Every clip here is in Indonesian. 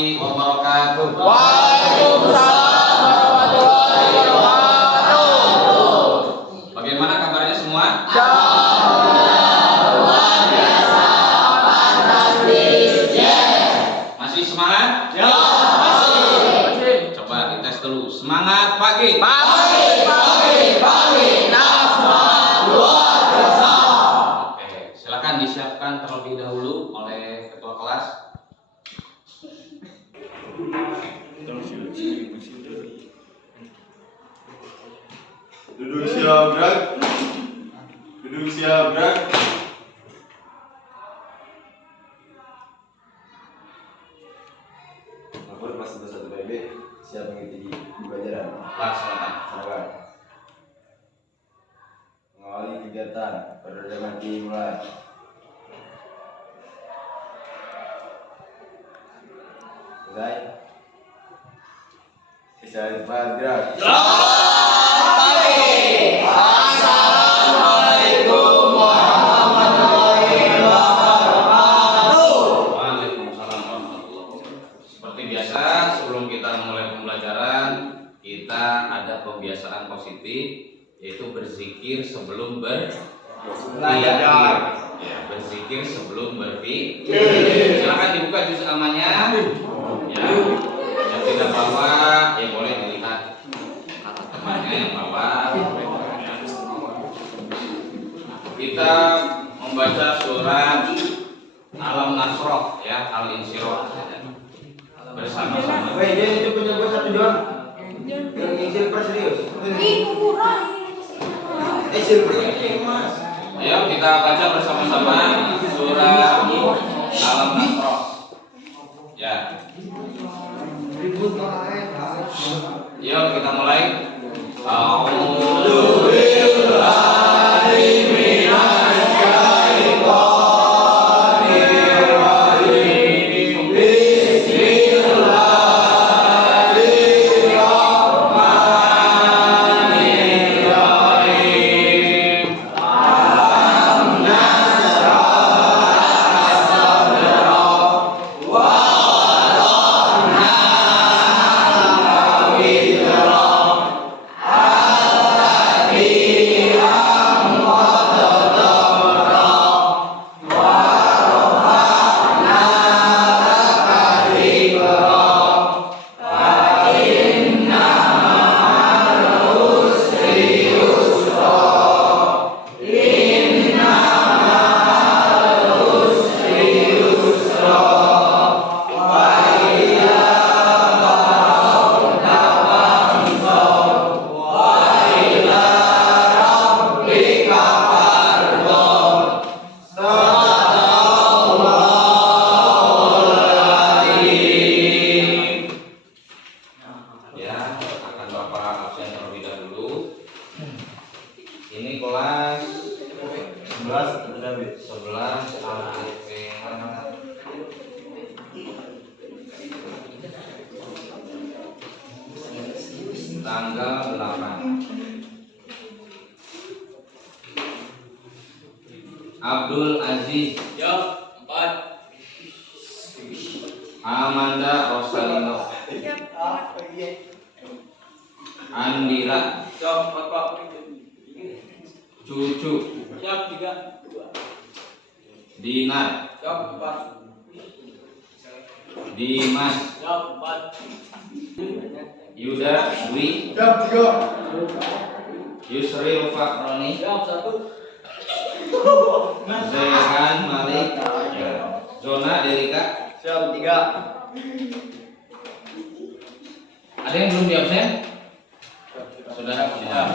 warahmatullahi wabarakatuh. Waalaikumsalam warahmatullahi wabarakatuh. Bagaimana kabarnya semua? Luar biasa, fantastis, Masih semangat? ya masih. Coba dites dulu. Semangat pagi. Pagi, Nasma luar biasa. Oke, silakan disiapkan terlebih dahulu oleh ketua kelas. Duduk siap gerak. Duduk siap gerak. Lapor kelas 1 PB siap mengikuti pembelajaran. Laksanakan. Sabar. Mengawali kegiatan periode mati mulai. Selesai. Sisa gerak. Assalamualaikum warahmatullahi wabarakatuh. Waalaikumsalam warahmatullahi wabarakatuh. Seperti biasa, sebelum kita mulai pembelajaran, kita ada kebiasaan positif, yaitu berzikir sebelum Belajar. Ya, berzikir sebelum berpikir. Silakan dibuka juz amannya. Ya, yang tidak bawa, ya boleh dilihat temannya yang bawa. Kita membaca surat Alam Nasroh, ya, Al-Insyirah bersama-sama. Woi, dia itu punya gua satu doang. Yang ngisi serius. Silver ini Mas. Ayo kita baca bersama-sama surat Alam Nasroh. Ya. Yuk kita mulai. Ya, akan Bapak absen terlebih dahulu. Ini kelas 11 tanggal 8. Abdul Aziz, Ya, 4. Amanda Rosalino, Andira, Ya, 4. Cucu, Ya, 3. Dinar, Ya, 4. Dimas, Ya, 4. Yuda Dwi, Yusril Fakroni, Ya, 1. Zehan Malik, Zona Delika. Siap 3. Ada yang belum di absen? Sudah siap.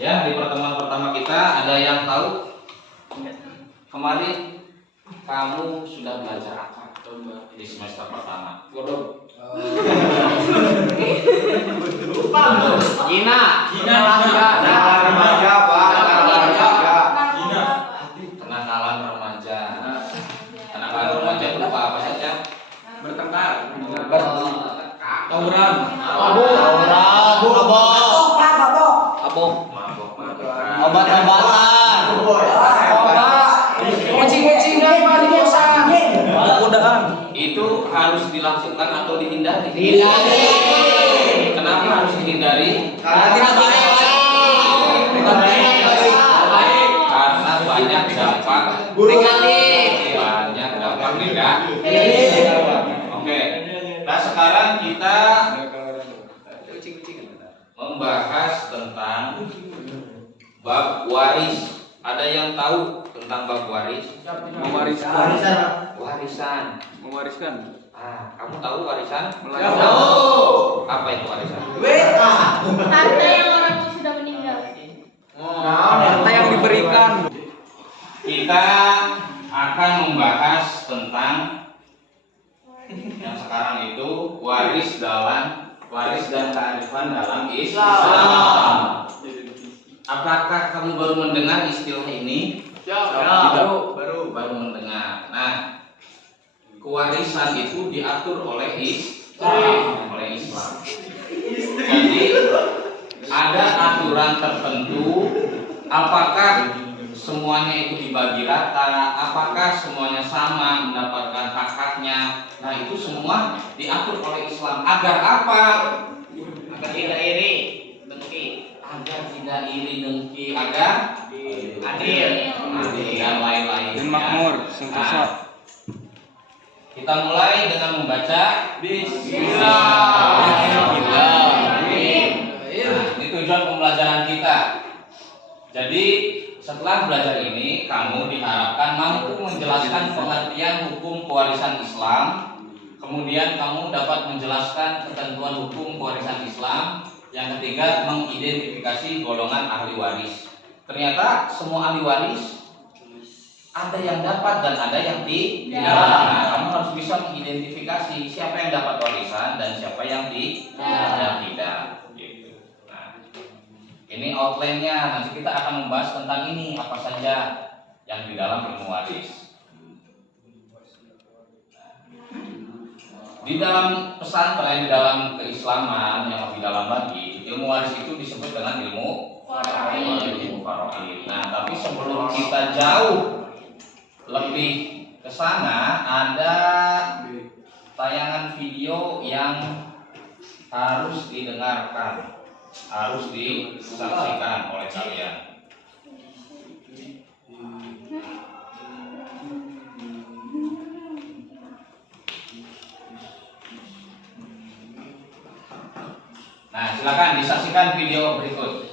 Ya, di pertemuan pertama kita ada yang tahu kemarin kamu sudah belajar apa di semester pertama? Gina. Kenakalan remaja. Kenakalan remaja berupa apa saja? Bertengkar. Tawuran. Mabok-mabokan. Obat-obatan. Obat. Ngecing-ngecingan mah di bosan. Udah harus dilakukan atau dihindari? Dihindari. Kenapa harus dihindari? Karena tidak baik. Tidak baik. Karena banyak dampak Negatif. banyak dampak negatif. Oke. Nah sekarang kita membahas tentang bab waris. Ada yang tahu tentang bab waris? Mewariskan. Warisan. Mewariskan. Ah, kamu tahu warisan? Tahu. Apa itu warisan? Harta yang orang tua sudah meninggal. Harta yang diberikan. Kita akan membahas tentang yang sekarang itu waris dan kearifan dalam Islam. Apakah kamu baru mendengar istilah ini? Baru mendengar. Nah, kewarisan itu diatur oleh Islam. Jadi ada aturan tertentu. Apakah semuanya itu dibagi rata? Apakah semuanya sama mendapatkan hak-haknya? Nah, itu semua diatur oleh Islam. Agar apa? Agar tidak iri, dengki. Agar tidak iri, dengki. Agar adil dan lain-lain. Dan makmur, sentosa. Kita mulai dengan membaca Bismillah. Nah, ini tujuan pembelajaran kita. Jadi setelah belajar ini, kamu diharapkan mampu menjelaskan pengertian hukum pewarisan Islam. Kemudian kamu dapat menjelaskan ketentuan hukum pewarisan Islam. Yang ketiga, mengidentifikasi golongan ahli waris. Ternyata semua ahli waris ada yang dapat dan ada yang tidak. Nah, kamu harus bisa mengidentifikasi siapa yang dapat warisan dan siapa yang tidak. Gitu. Nah, ini outline-nya. Nanti kita akan membahas tentang ini apa saja yang di dalam ilmu waris. Di dalam pesantren, di dalam keislaman yang lebih dalam lagi, ilmu waris itu disebut dengan ilmu faraid. Nah, tapi sebelum kita jauh lebih ke sana, ada tayangan video yang harus didengarkan, harus disaksikan oleh kalian. Nah, silakan disaksikan video berikut.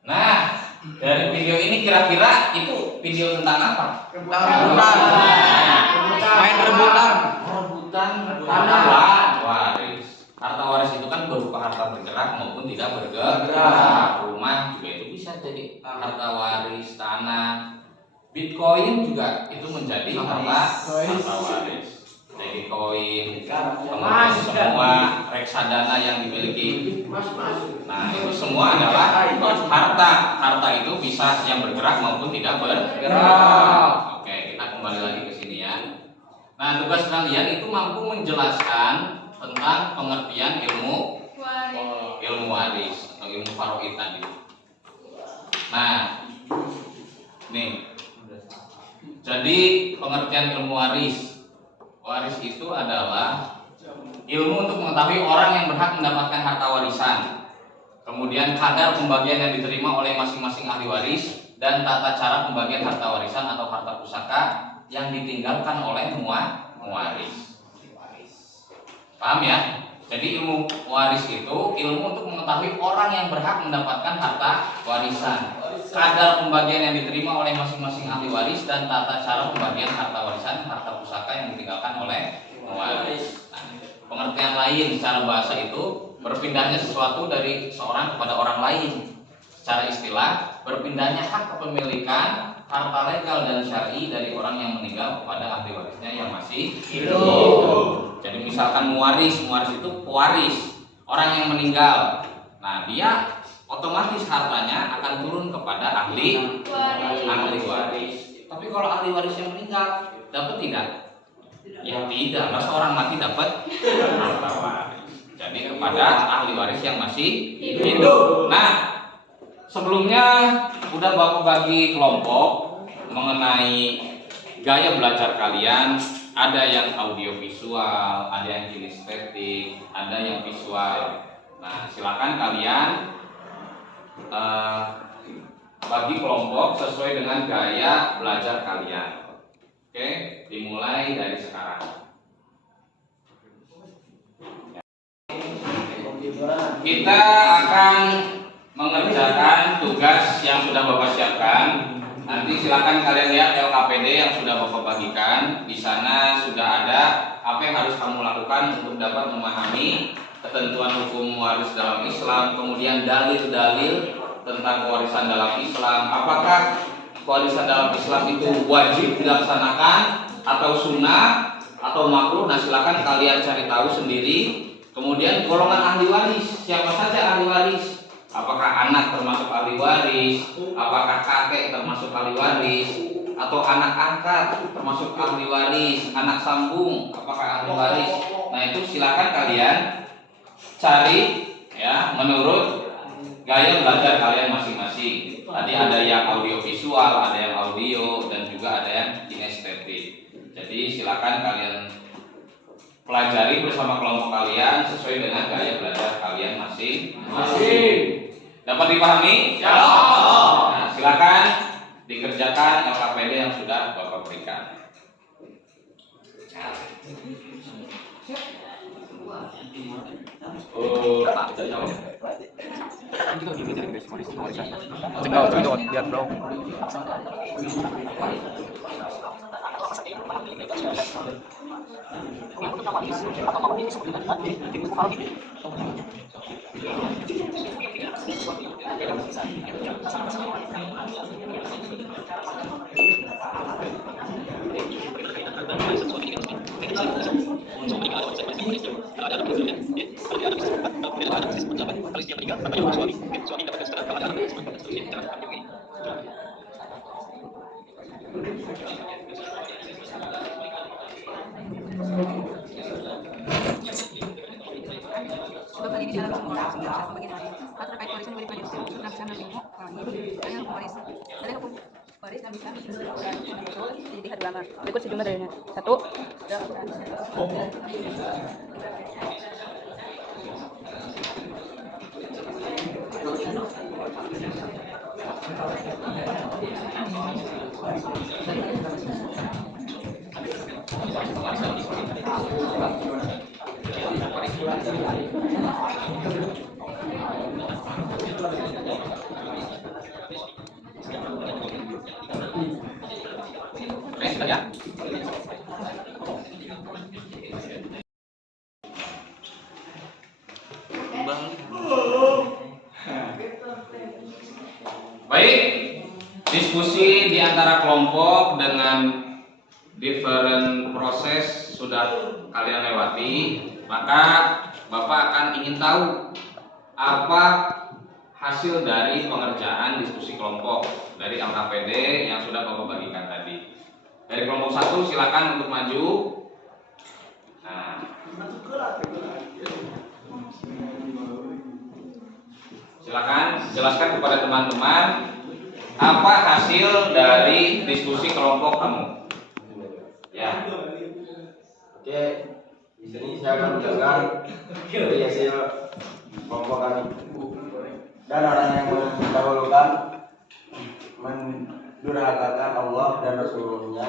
Nah, dari video ini kira-kira itu video tentang apa? Main rebutan. Rebutan harta waris. Harta waris itu kan berupa harta bergerak maupun tidak bergerak. Rumah juga itu bisa jadi harta waris, tanah. Bitcoin juga itu menjadi harta waris. Jadi koin, kemudian semua reksadana yang dimiliki. Nah, itu semua adalah harta. Harta itu bisa yang bergerak maupun tidak bergerak. Oke, kita kembali lagi ke sini ya. Nah, tugas kalian itu mampu menjelaskan tentang pengertian ilmu waris atau ilmu faraid tadi. Nah, nih. Jadi pengertian ilmu waris. Waris itu adalah ilmu untuk mengetahui orang yang berhak mendapatkan harta warisan. Kemudian kadar pembagian yang diterima oleh masing-masing ahli waris dan tata cara pembagian harta warisan atau harta pusaka yang ditinggalkan oleh muaris. Paham ya? Jadi ilmu waris itu ilmu untuk mengetahui orang yang berhak mendapatkan harta warisan, kadar pembagian yang diterima oleh masing-masing ahli waris, dan tata cara pembagian harta warisan, harta pusaka yang ditinggalkan oleh pewaris. Nah, pengertian lain secara bahasa itu berpindahnya sesuatu dari seorang kepada orang lain. Secara istilah, berpindahnya hak kepemilikan harta legal dan syar'i dari orang yang meninggal kepada ahli warisnya yang masih hidup. Jadi misalkan muwaris itu pewaris orang yang meninggal. Nah, dia otomatis hartanya akan turun kepada ahli waris. Tapi kalau ahli waris yang meninggal, dapat tidak? Ya tidak. Masa orang mati dapat harta waris. Jadi kepada ahli waris yang masih hidup. Nah, sebelumnya udah Bapak bagi kelompok mengenai gaya belajar kalian. Ada yang audiovisual, ada yang kinestetik, ada yang visual. Nah, silakan kalian bagi kelompok sesuai dengan gaya belajar kalian. Oke, dimulai dari sekarang. Kita akan mengerjakan tugas yang sudah Bapak siapkan. Nanti silakan kalian lihat LKPD yang sudah Bapak bagikan. Di sana sudah ada apa yang harus kamu lakukan untuk dapat memahami ketentuan hukum waris dalam Islam, kemudian dalil-dalil tentang warisan dalam Islam. Apakah warisan dalam Islam itu wajib dilaksanakan atau sunnah atau makruh? Nah, silakan kalian cari tahu sendiri. Kemudian golongan ahli waris, siapa saja ahli waris? Apakah anak termasuk ahli waris? Apakah kakek termasuk ahli waris? Atau anak angkat termasuk ahli waris? Anak sambung apakah ahli waris? Nah, itu silakan kalian cari ya menurut gaya belajar kalian masing-masing. Tadi ada yang audiovisual, ada yang audio, dan juga ada yang kinestetik. Jadi silakan kalian pelajari bersama kelompok kalian sesuai dengan gaya belajar kalian masing-masing. Dapat dipahami? Ya. Nah, silakan dikerjakan LKPD yang sudah Bapak berikan. Lihat bro. Berikut sejumlah dalilnya. 1. Baik, diskusi di antara kelompok dengan different proses sudah kalian lewati, maka Bapak akan ingin tahu apa hasil dari pengerjaan diskusi kelompok dari LKPD yang sudah Bapak bagikan tadi. Dari kelompok 1 silakan untuk maju. Nah, silakan jelaskan kepada teman-teman apa hasil dari diskusi kelompok kamu. Ya. Oke, di sini saya akan menjelaskan dari hasil kelompok kami. Dan orang yang mendahulukan mendurhakakan Allah dan Rasulnya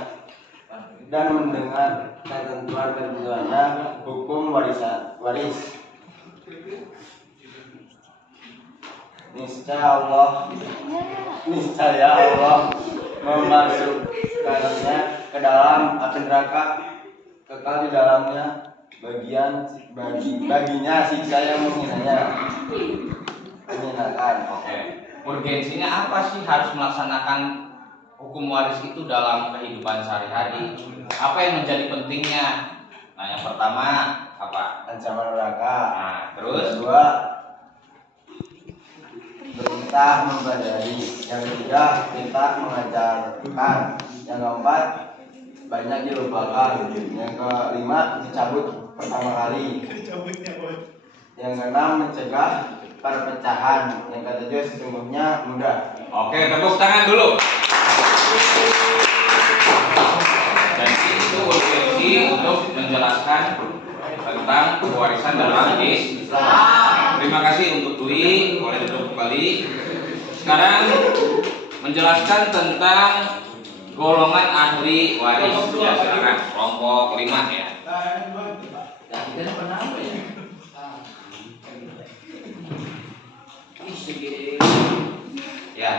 dan mendengar ketentuan-ketentuannya hukum waris Niscaya Allah memasukkannya ke dalam api neraka, kekal di dalamnya, baginya siksa yang menyenangkan. Oke. Urgensinya apa sih harus melaksanakan hukum waris itu dalam kehidupan sehari-hari? Apa yang menjadi pentingnya? Nah, yang pertama apa? Ancaman neraka. Nah, terus Kedua, perintah mempelajari. Yang ketiga, perintah mengajarkan. Yang keempat, banyak dilupakan. Yang kelima, dicabut pertama kali. Yang keenam, mencegah perpecahan. Yang ketujuh, sesungguhnya mudah. oke, tepuk tangan dulu. Jadi itu urgensi untuk menjelaskan tentang pewarisan dalam Islam. Terima kasih untuk Dwi, boleh duduk kembali. Sekarang menjelaskan tentang golongan ahli waris. Ya, silakan kelompok 5 ya. Ya.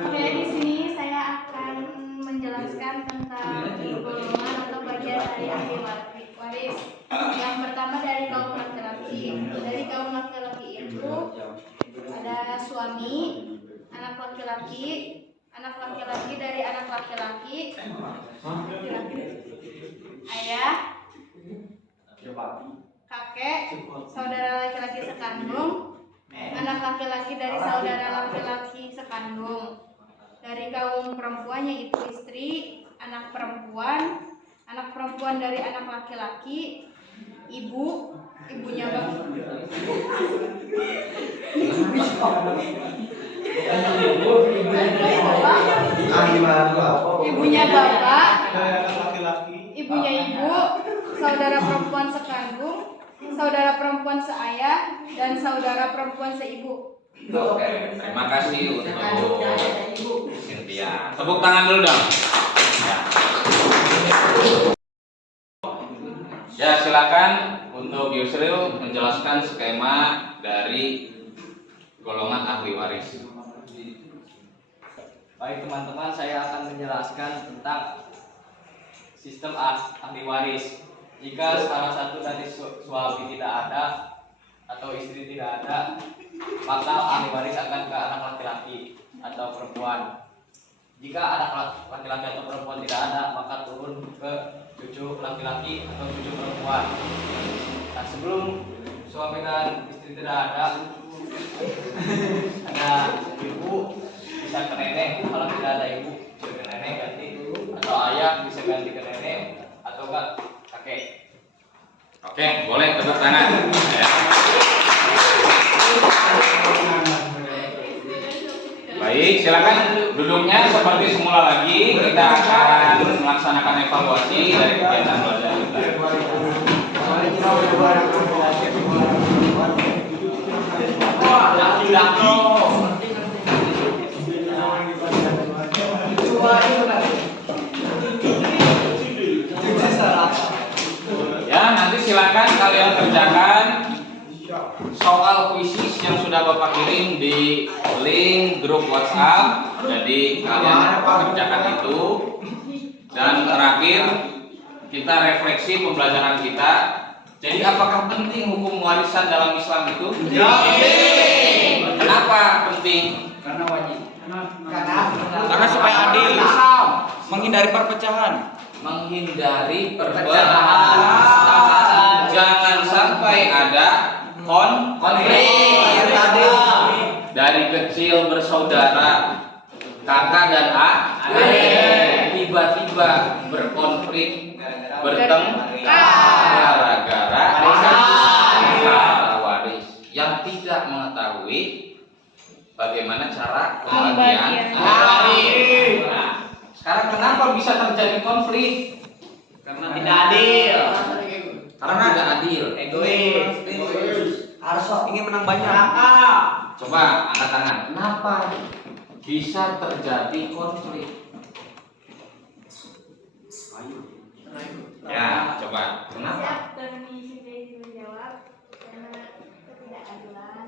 Oke, di sini saya akan menjelaskan tentang golongan atau bagian dari ahli waris. Yang pertama dari kaum laki-laki. Dari kaum laki-laki itu ada suami, anak laki-laki dari anak laki-laki, ayah, kakek, saudara laki-laki sekandung, anak laki-laki dari saudara laki-laki sekandung. Dari kaum perempuan yaitu istri, anak perempuan dari anak laki-laki, ibunya bapak, ibunya ibu, saudara perempuan sekandung, saudara perempuan seayah, dan saudara perempuan seibu. Oke, terima kasih untuk Cynthia. Tepuk tangan dulu dong. Ya, silakan untuk Yusril menjelaskan skema dari golongan ahli waris. Baik teman-teman, saya akan menjelaskan tentang sistem ahli waris. Jika salah satu dari suami tidak ada atau istri tidak ada, maka ahli waris akan ke anak laki-laki atau perempuan. Jika anak laki-laki atau perempuan tidak ada, maka turun ke cucu laki-laki atau cucu perempuan. Nah, sebelum suami dan istri tidak ada ibu bisa ke nenek. Kalau tidak ada ibu bisa ke nenek ganti, atau ayah bisa ganti ke nenek, atau enggak kakek. Oke, boleh tepuk tangan. Ya. Baik, silakan duduknya seperti semula lagi. Kita akan melaksanakan evaluasi dari kegiatan belajar kita. Ya, nanti silakan kalian kerjakan soal kuisis yang sudah Bapak kirim di link grup WhatsApp. Jadi kalian kerjakan itu. Dan terakhir kita refleksi pembelajaran kita. Jadi apakah penting hukum warisan dalam Islam itu? Kenapa penting? Karena wajib. Karena supaya adil, menghindari perpecahan. Menghindari perpecahan. Jangan sampai ada konflik. Dari kecil bersaudara, kakak dan adik, tiba-tiba berkonflik, bertengkar gara-gara harta waris yang tidak mengetahui bagaimana cara pembagian waris. Nah, sekarang kenapa bisa terjadi konflik? Karena tidak adil. Karena tidak adil. Egois. Harus ingin menang banyak. Coba angkat tangan. Kenapa bisa terjadi konflik? Ya, coba. Kenapa? Siap dan sudah menjawab karena ketidakadilan.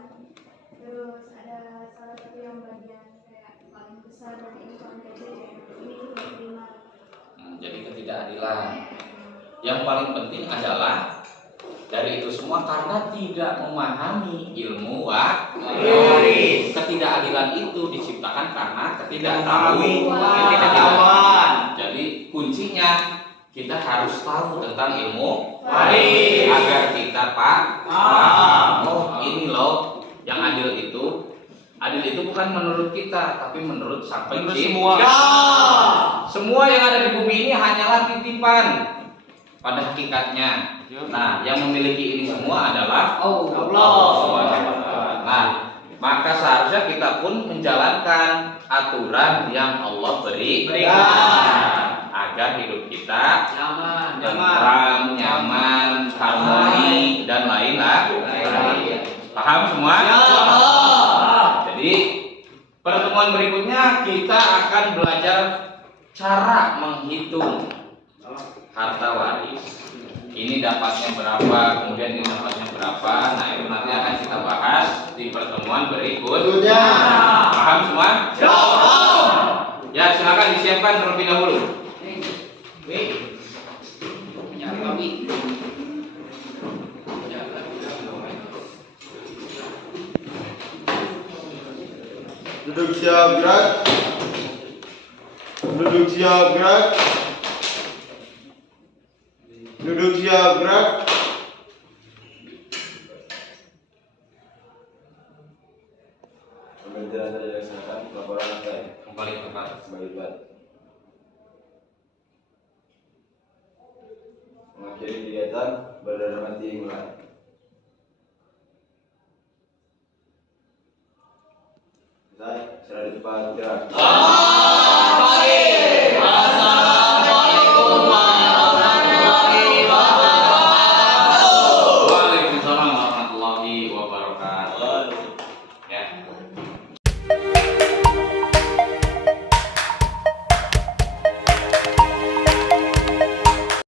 Terus ada salah satu yang bagian kayak paling besar dan ini paling kecil ini tidak terima. Jadi ketidakadilan. Yang paling penting adalah dari itu semua karena tidak memahami ilmu waris. Ketidakadilan itu diciptakan karena ketidaktahuan. Jadi kuncinya kita harus tahu tentang ilmu waris agar kita paham. Oh, ini loh yang adil itu. Adil itu bukan menurut kita, tapi menurut sang pencipta. Semua yang ada di bumi ini hanyalah titipan pada hakikatnya. Nah, yang memiliki ini semua adalah Allah. Nah, maka seharusnya kita pun menjalankan aturan yang Allah berikan agar hidup kita tentram, nyaman, harmoni dan lain-lain. Paham semua? Jadi pertemuan berikutnya kita akan belajar cara menghitung harta waris. Ini dapatnya berapa, kemudian ini dapatnya berapa. Nah, itu nanti akan kita bahas di pertemuan berikutnya. Paham semua? Ya, silakan disiapkan terlebih dahulu. Duduk siap gerak. Duduk siap gerak. Duduk siap gerak. Pembelajaran tadi dilaksanakan laporan lantai. Kembali ke tempat. Kembali balik. Mengakhiri kegiatan berdarah mati mulai. Selesai, serah di depan gerak.